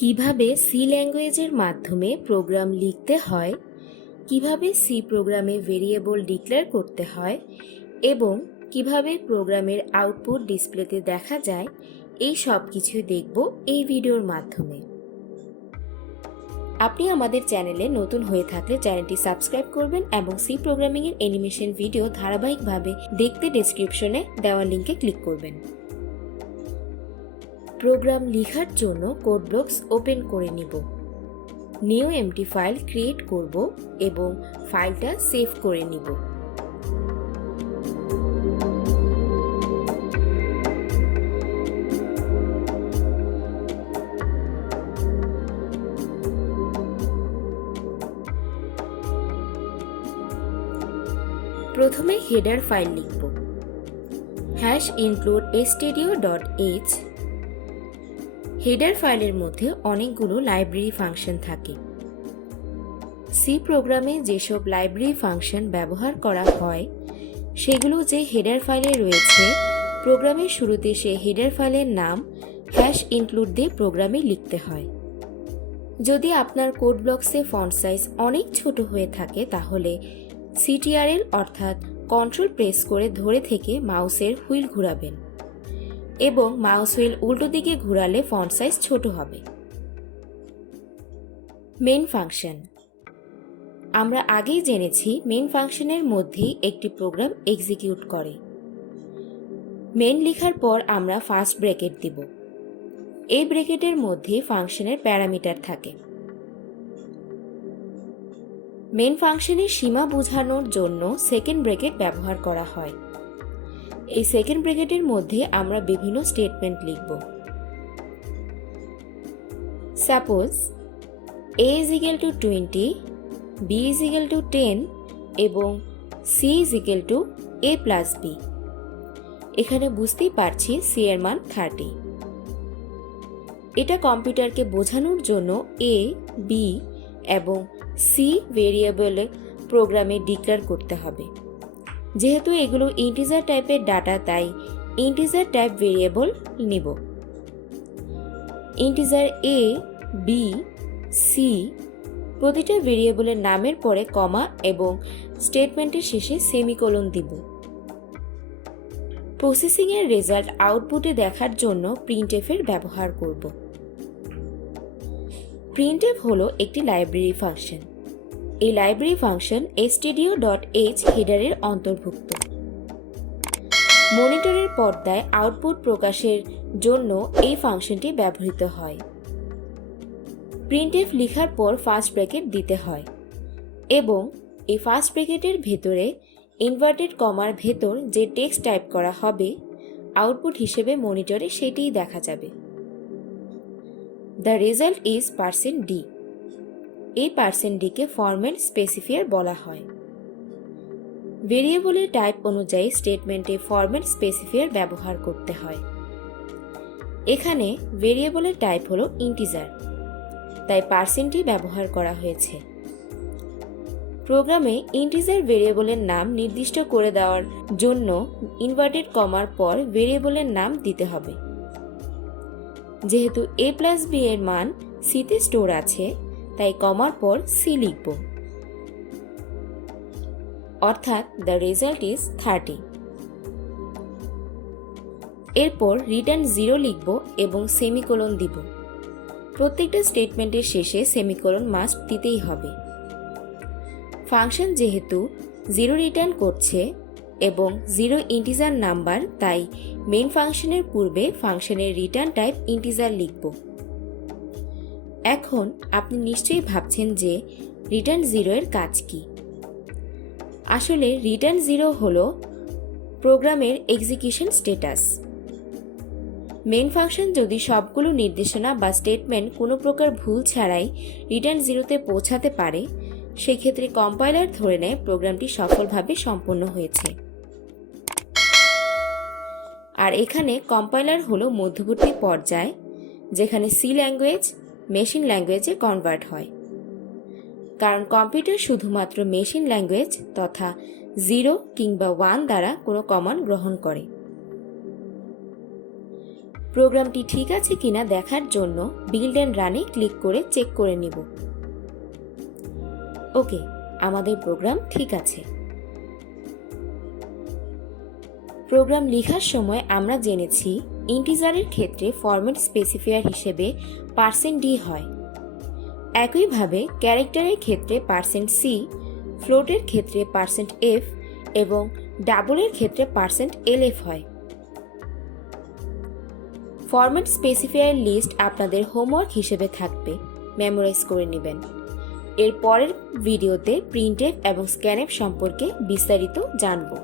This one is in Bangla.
কিভাবে সি ল্যাঙ্গুয়েজের মাধ্যমে প্রোগ্রাম লিখতে হয়, কিভাবে সি প্রোগ্রামে ভেরিয়েবল ডিক্লেয়ার করতে হয় এবং কিভাবে প্রোগ্রামের আউটপুট ডিসপ্লেতে দেখা যায়, এই সব কিছুই দেখব এই ভিডিওর মাধ্যমে। আপনি আমাদের চ্যানেলে নতুন হয়ে থাকলে চ্যানেলটি সাবস্ক্রাইব করবেন এবং সি প্রোগ্রামিংয়ের অ্যানিমেশন ভিডিও ধারাবাহিকভাবে দেখতে ডেসক্রিপশনে দেওয়া লিঙ্কে ক্লিক করবেন। প্রোগ্রাম লেখার জন্য কোড ব্লকস ওপেন করে নিব। নিউ এমটি ফাইল ক্রিয়েট করব এবং ফাইলটা সেভ করে নিব। প্রথমে হেডার ফাইল লিখব। #include stdio.h। হেডার ফাইলের মধ্যে অনেকগুলো লাইব্রেরি ফাংশন থাকে। সি প্রোগ্রামে যেসব লাইব্রেরি ফাংশন ব্যবহার করা হয় সেগুলো যে হেডার ফাইলে রয়েছে, প্রোগ্রামের শুরুতে সেই হেডার ফাইলের নাম #include দিয়ে প্রোগ্রামে লিখতে হয়। যদি আপনার কোড ব্লকসে ফন্ট সাইজ অনেক ছোট হয়ে থাকে তাহলে CTRL অর্থাৎ কন্ট্রোল প্রেস করে ধরে থেকে মাউসের হুইল ঘোরাবেন এবং মাউস হুইল উল্টো দিকে ঘোরালে ফন্ট সাইজ ছোট হবে। Main function. আমরা আগেই জেনেছি মেইন ফাংশনের মধ্যেই একটি প্রোগ্রাম এক্সিকিউট করে। মেইন লেখার পর আমরা ফার্স্ট ব্র্যাকেট দিব। এই ব্র্যাকেটের মধ্যে ফাংশনের প্যারামিটার থাকে। মেইন ফাংশনের সীমা বোঝানোর জন্য সেকেন্ড ব্র্যাকেট ব্যবহার করা হয়। এই সেকেন্ড ব্র্যাকেটের মধ্যে আমরা বিভিন্ন স্টেটমেন্ট লিখব। Suppose a is equal to 20, b is equal to 10 এবং c is equal to a plus b। এখানে বুঝতেই পারছি c এর মান 30। এটা কম্পিউটারকে বোঝানোর জন্য a, b এবং c ভেরিয়েবলে প্রোগ্রামে ডিক্লেয়ার করতে হবে। যেহেতু এগুলো ইন্টিজার টাইপের ডাটা, তাই ইন্টিজার টাইপ ভেরিয়েবল নিব। ইন্টিজার a, b, c প্রতিটা ভেরিয়েবলের নামের পরে কমা এবং স্টেটমেন্টের শেষে সেমিকোলন দিব। প্রসেসিং এর রেজাল্ট আউটপুটে দেখার জন্য printf এর ব্যবহার করব। printf হলো একটি লাইব্রেরি ফাংশন। এই লাইব্রেরি ফাংশন stdio.h হেডারের অন্তর্ভুক্ত। মনিটরের পর্দায় আউটপুট প্রকাশের জন্য এই ফাংশনটি ব্যবহৃত হয়। printf লেখার পর ফার্স্ট ব্র্যাকেট দিতে হয় এবং এই ফার্স্ট ব্র্যাকেটের ভেতরে ইনভার্টেড কমার ভেতর যে টেক্সট টাইপ করা হবে আউটপুট হিসেবে মনিটরে সেটিই দেখা যাবে। The result is %d। এই %d কে ফরম্যাট স্পেসিফায়ার বলা হয়। ভেরিয়েবলের টাইপ অনুযায়ী স্টেটমেন্টে ফরম্যাট স্পেসিফায়ার ব্যবহার করতে হয়। এখানে ভেরিয়েবলের টাইপ হলো ইন্টিজার, তাই %d ব্যবহার করা হয়েছে। প্রোগ্রামে ইন্টিজার ভেরিয়েবলের নাম নির্দিষ্ট করে দেওয়ার জন্য ইনভার্টেড কমার পর ভেরিয়েবলের নাম দিতে হবে। যেহেতু a plus b এর মান c তে স্টোর আছে, তাই কমার পর c লিখব, অর্থাৎ দ্য রেজাল্ট ইজ 30। এরপর রিটার্ন 0 লিখব এবং সেমিকোলন দিব। প্রত্যেকটা স্টেটমেন্টের শেষে সেমিকোলন মাস্ট দিতেই হবে। ফাংশন যেহেতু 0 রিটার্ন করছে এবং 0 ইন্টিজার নাম্বার, তাই মেইন ফাংশনের পূর্বে ফাংশনের রিটার্ন টাইপ ইন্টিজার লিখব। এখন আপনি নিশ্চয়ই ভাবছেন যে রিটার্ন 0 এর কাজ কি। আসলে রিটার্ন 0 হলো প্রোগ্রামের এক্সিকিউশন স্ট্যাটাস। মেইন ফাংশন যদি সবগুলো নির্দেশনা বা স্টেটমেন্ট কোনো প্রকার ভুল ছাড়াই রিটার্ন 0 তে পৌঁছাতে পারে, সেক্ষেত্রে কম্পাইলার ধরে নেয় প্রোগ্রামটি সফলভাবে সম্পন্ন হয়েছে। আর এখানে কম্পাইলার হলো মধ্যবর্তী পর্যায়, যেখানে সি ল্যাঙ্গুয়েজ মেশিন ল্যাঙ্গুয়েজে কনভার্ট হয়। কারণ কম্পিউটার শুধুমাত্র মেশিন ল্যাঙ্গুয়েজ তথা 0 কিংবা 1 দ্বারা কোনো কমান্ড গ্রহণ করে। প্রোগ্রামটি ঠিক আছে কিনা দেখার জন্য বিল্ড অ্যান্ড রানে ক্লিক করে চেক করে নিব। ওকে, আমাদের প্রোগ্রাম ঠিক আছে। প্রোগ্রাম লেখার সময় আমরা জেনেছি ইন্টিজারের ক্ষেত্রে ফরম্যাট স্পেসিফায়ার হিসেবে %d হয়। একইভাবে ক্যারেক্টারের ক্ষেত্রে %c, ফ্লোটের ক্ষেত্রে %f এবং ডাবলের ক্ষেত্রে %lf হয়। ফরম্যাট স্পেসিফায়ার লিস্ট আপনাদের হোমওয়ার্ক হিসেবে থাকবে, মেমোরাইজ করে নেবেন। এর পরের ভিডিওতে প্রিন্টএফ এবং স্ক্যানএফ সম্পর্কে বিস্তারিত জানব।